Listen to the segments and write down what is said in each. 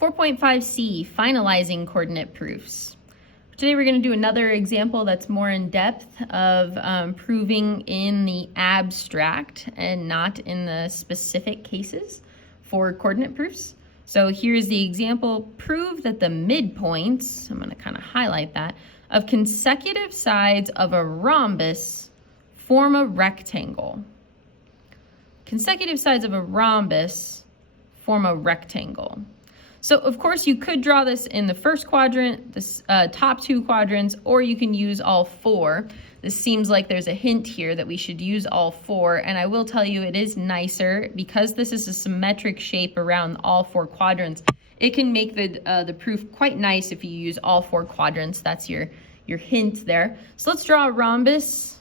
4.5C, finalizing coordinate proofs. Today we're going to do another example that's more in depth of proving in the abstract and not in the specific cases for coordinate proofs. So here's the example. Prove that the midpoints, I'm going to kind of highlight that, of consecutive sides of a rhombus form a rectangle. Consecutive sides of a rhombus form a rectangle. So of course you could draw this in the first quadrant, the top two quadrants, or you can use all four. This seems like there's a hint here that we should use all four, and I will tell you it is nicer because this is a symmetric shape around all four quadrants. It can make the proof quite nice if you use all four quadrants. That's your hint there. So let's draw a rhombus.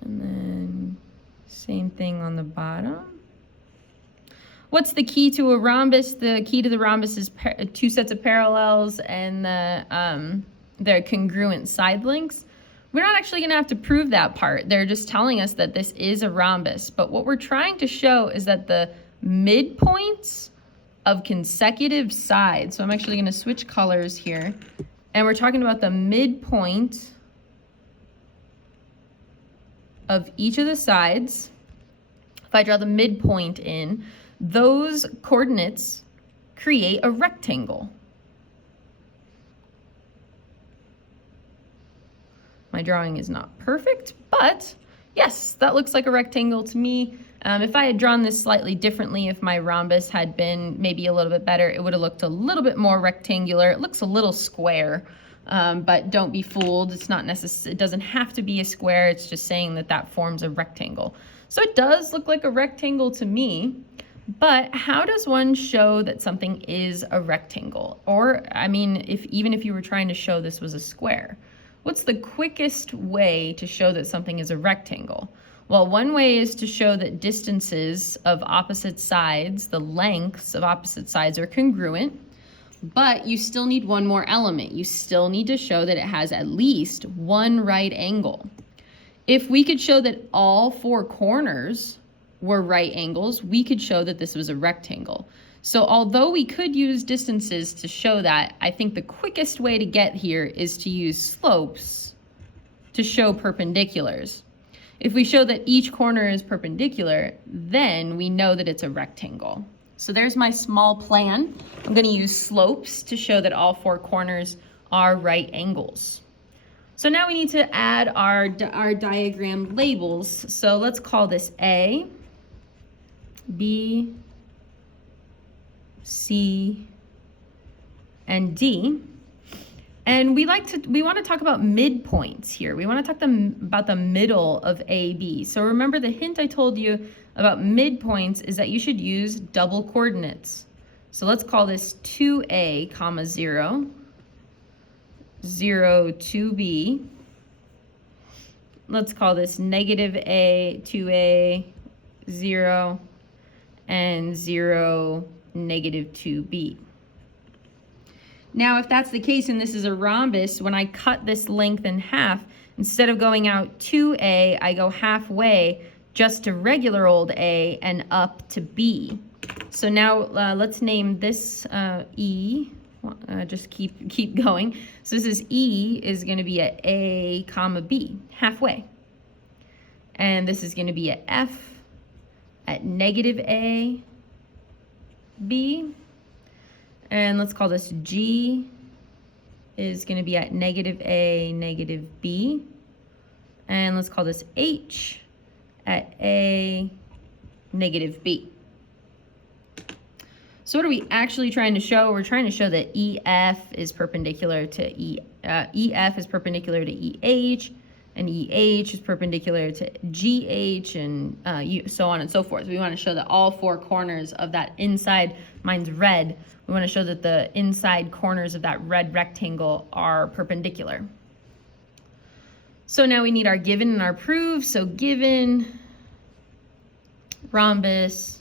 And then same thing on the bottom. What's the key to a rhombus? The key to the rhombus is two sets of parallels and their congruent side lengths. We're not actually going to have to prove that part. They're just telling us that this is a rhombus. But what we're trying to show is that the midpoints of consecutive sides, so I'm actually going to switch colors here, and we're talking about the midpoint of each of the sides. If I draw the midpoint in, those coordinates create a rectangle. My drawing is not perfect, but yes, that looks like a rectangle to me. If I had drawn this slightly differently, if my rhombus had been maybe a little bit better, it would have looked a little bit more rectangular. It looks a little square, but don't be fooled. It's not necessary. It doesn't have to be a square. It's just saying that that forms a rectangle. So it does look like a rectangle to me. But how does one show that something is a rectangle? Or, I mean, even if you were trying to show this was a square, what's the quickest way to show that something is a rectangle? Well, one way is to show that distances of opposite sides, the lengths of opposite sides, are congruent, but you still need one more element. You still need to show that it has at least one right angle. If we could show that all four corners were right angles, we could show that this was a rectangle. So although we could use distances to show that, I think the quickest way to get here is to use slopes to show perpendiculars. If we show that each corner is perpendicular, then we know that it's a rectangle. So there's my small plan. I'm going to use slopes to show that all four corners are right angles. So now we need to add our diagram labels. So let's call this A, B, C, and D. And we want to talk about midpoints here. We want to talk about the middle of A, B. So remember the hint I told you about midpoints is that you should use double coordinates. So let's call this 2A, comma 0, 0, 2B. Let's call this negative A, 2A, 0, and 0, negative 2B. Now, if that's the case and this is a rhombus, when I cut this length in half, instead of going out 2A, I go halfway just to regular old A and up to B. So now let's name this E. Just keep going. So this is E is going to be at A, comma B, halfway. And this is going to be at F at negative A, B. And let's call this G is going to be at negative A, negative B. And let's call this H at A, negative B. So what are we actually trying to show? We're trying to show that EF is perpendicular to EF is perpendicular to EH, and EH is perpendicular to GH, and so on and so forth. We want to show that all four corners of that inside, mine's red, we want to show that the inside corners of that red rectangle are perpendicular. So now we need our given and our prove. So given rhombus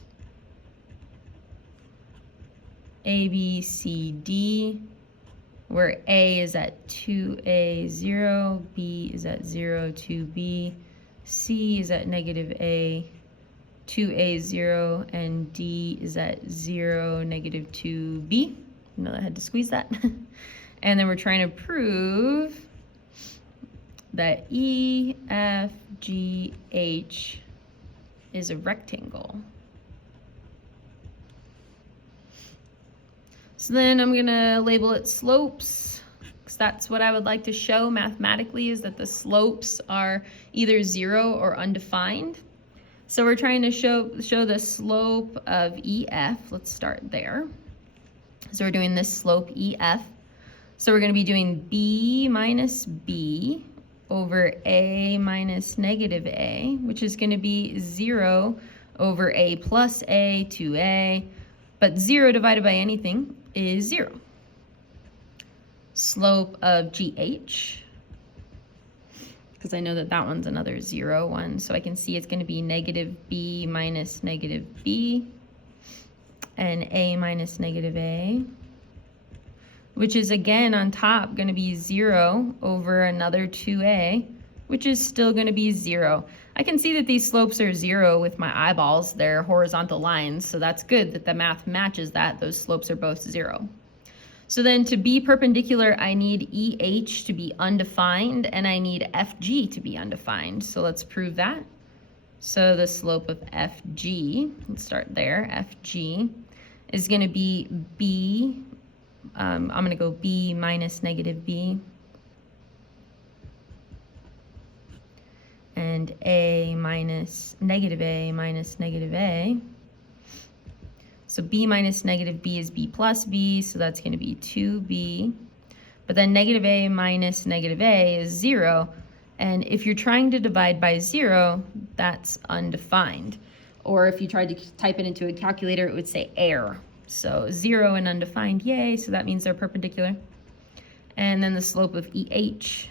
A, B, C, D, where A is at 2A, 0, B is at 0, 2B, C is at negative A, 2a 0, and d is at 0, negative 2b. You know, I had to squeeze that. And then we're trying to prove that E, F, G, H is a rectangle. So then I'm gonna label it slopes, because that's what I would like to show mathematically, is that the slopes are either 0 or undefined. So we're trying to show the slope of EF. Let's start there. So we're doing this slope EF. So we're gonna be doing B minus B over A minus negative A, which is gonna be 0 over A plus A to A, but 0 divided by anything is 0. Slope of GH, because I know that that one's another 0 one, so I can see it's gonna be negative B minus negative B, and A minus negative A, which is again on top going to be 0 over another 2a, which is still going to be 0. I can see that these slopes are 0 with my eyeballs. They're horizontal lines, so that's good that the math matches that. Those slopes are both 0. So then to be perpendicular, I need EH to be undefined, and I need FG to be undefined. So let's prove that. So the slope of FG, let's start there, FG, is going to be B, I'm going to go B minus negative B, and A minus negative A. So B minus negative B is B plus B, so that's going to be 2B. But then negative A minus negative A is 0. And if you're trying to divide by 0, that's undefined. Or if you tried to type it into a calculator, it would say air. So 0 and undefined, yay, so that means they're perpendicular. And then the slope of EH.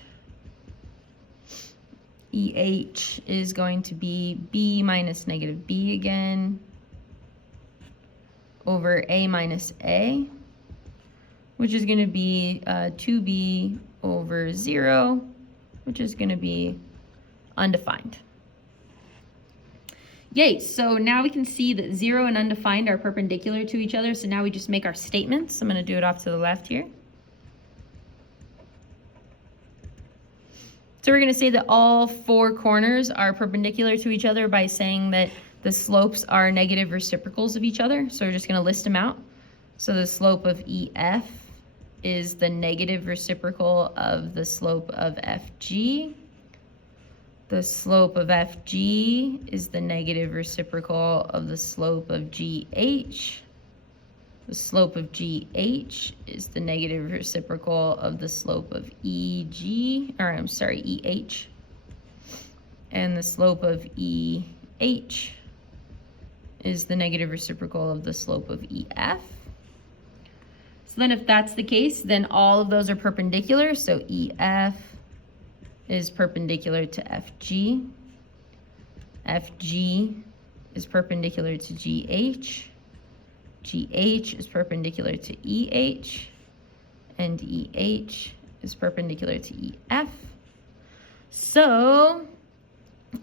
EH is going to be B minus negative B again over A minus A, which is going to be 2B over 0, which is going to be undefined. Yay, so now we can see that 0 and undefined are perpendicular to each other, so now we just make our statements. I'm going to do it off to the left here. So we're going to say that all 4 corners are perpendicular to each other by saying that the slopes are negative reciprocals of each other. So we're just going to list them out. So the slope of EF is the negative reciprocal of the slope of FG. The slope of FG is the negative reciprocal of the slope of GH. The slope of GH is the negative reciprocal of the slope of EH. And the slope of EH is the negative reciprocal of the slope of EF. So then if that's the case, then all of those are perpendicular. So EF is perpendicular to FG. FG is perpendicular to GH. GH is perpendicular to EH. And EH is perpendicular to EF. So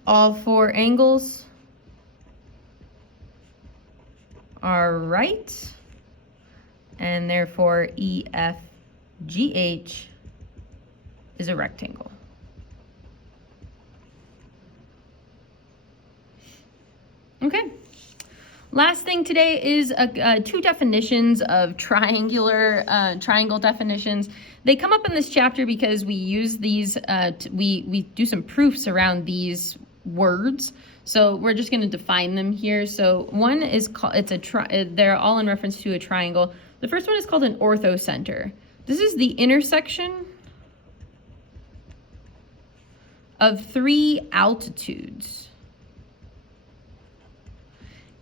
all 4 angles are right, and therefore EFGH is a rectangle. Okay. Last thing today is 2 definitions of triangle definitions. They come up in this chapter because we use these, we do some proofs around these words. So we're just going to define them here. So one is called, they're all in reference to a triangle. The first one is called an orthocenter. This is the intersection of 3 altitudes.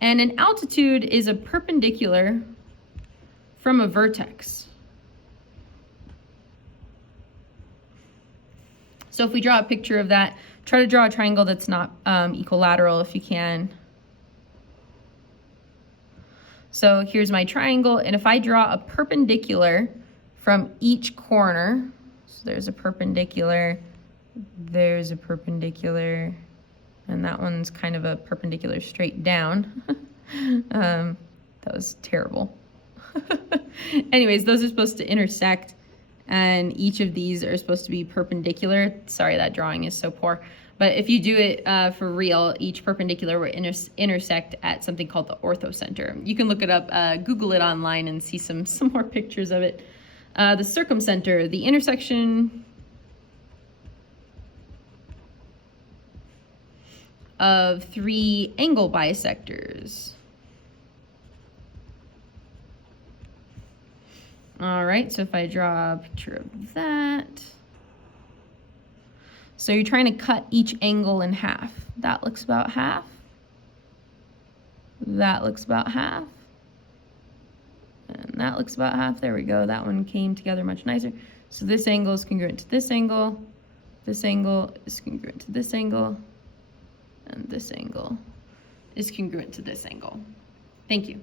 And an altitude is a perpendicular from a vertex. So if we draw a picture of that, try to draw a triangle that's not equilateral if you can. So here's my triangle, and if I draw a perpendicular from each corner, so there's a perpendicular, there's a perpendicular, And that one's kind of a perpendicular straight down. That was terrible. Anyways, those are supposed to intersect, and each of these are supposed to be perpendicular. Sorry, that drawing is so poor. But if you do it for real, each perpendicular will intersect at something called the orthocenter. You can look it up, Google it online and see some more pictures of it. The circumcenter, the intersection of three angle bisectors. All right, so if I draw a picture of that. So you're trying to cut each angle in half. That looks about half. That looks about half. And that looks about half. There we go. That one came together much nicer. So this angle is congruent to this angle. This angle is congruent to this angle. And this angle is congruent to this angle. Thank you.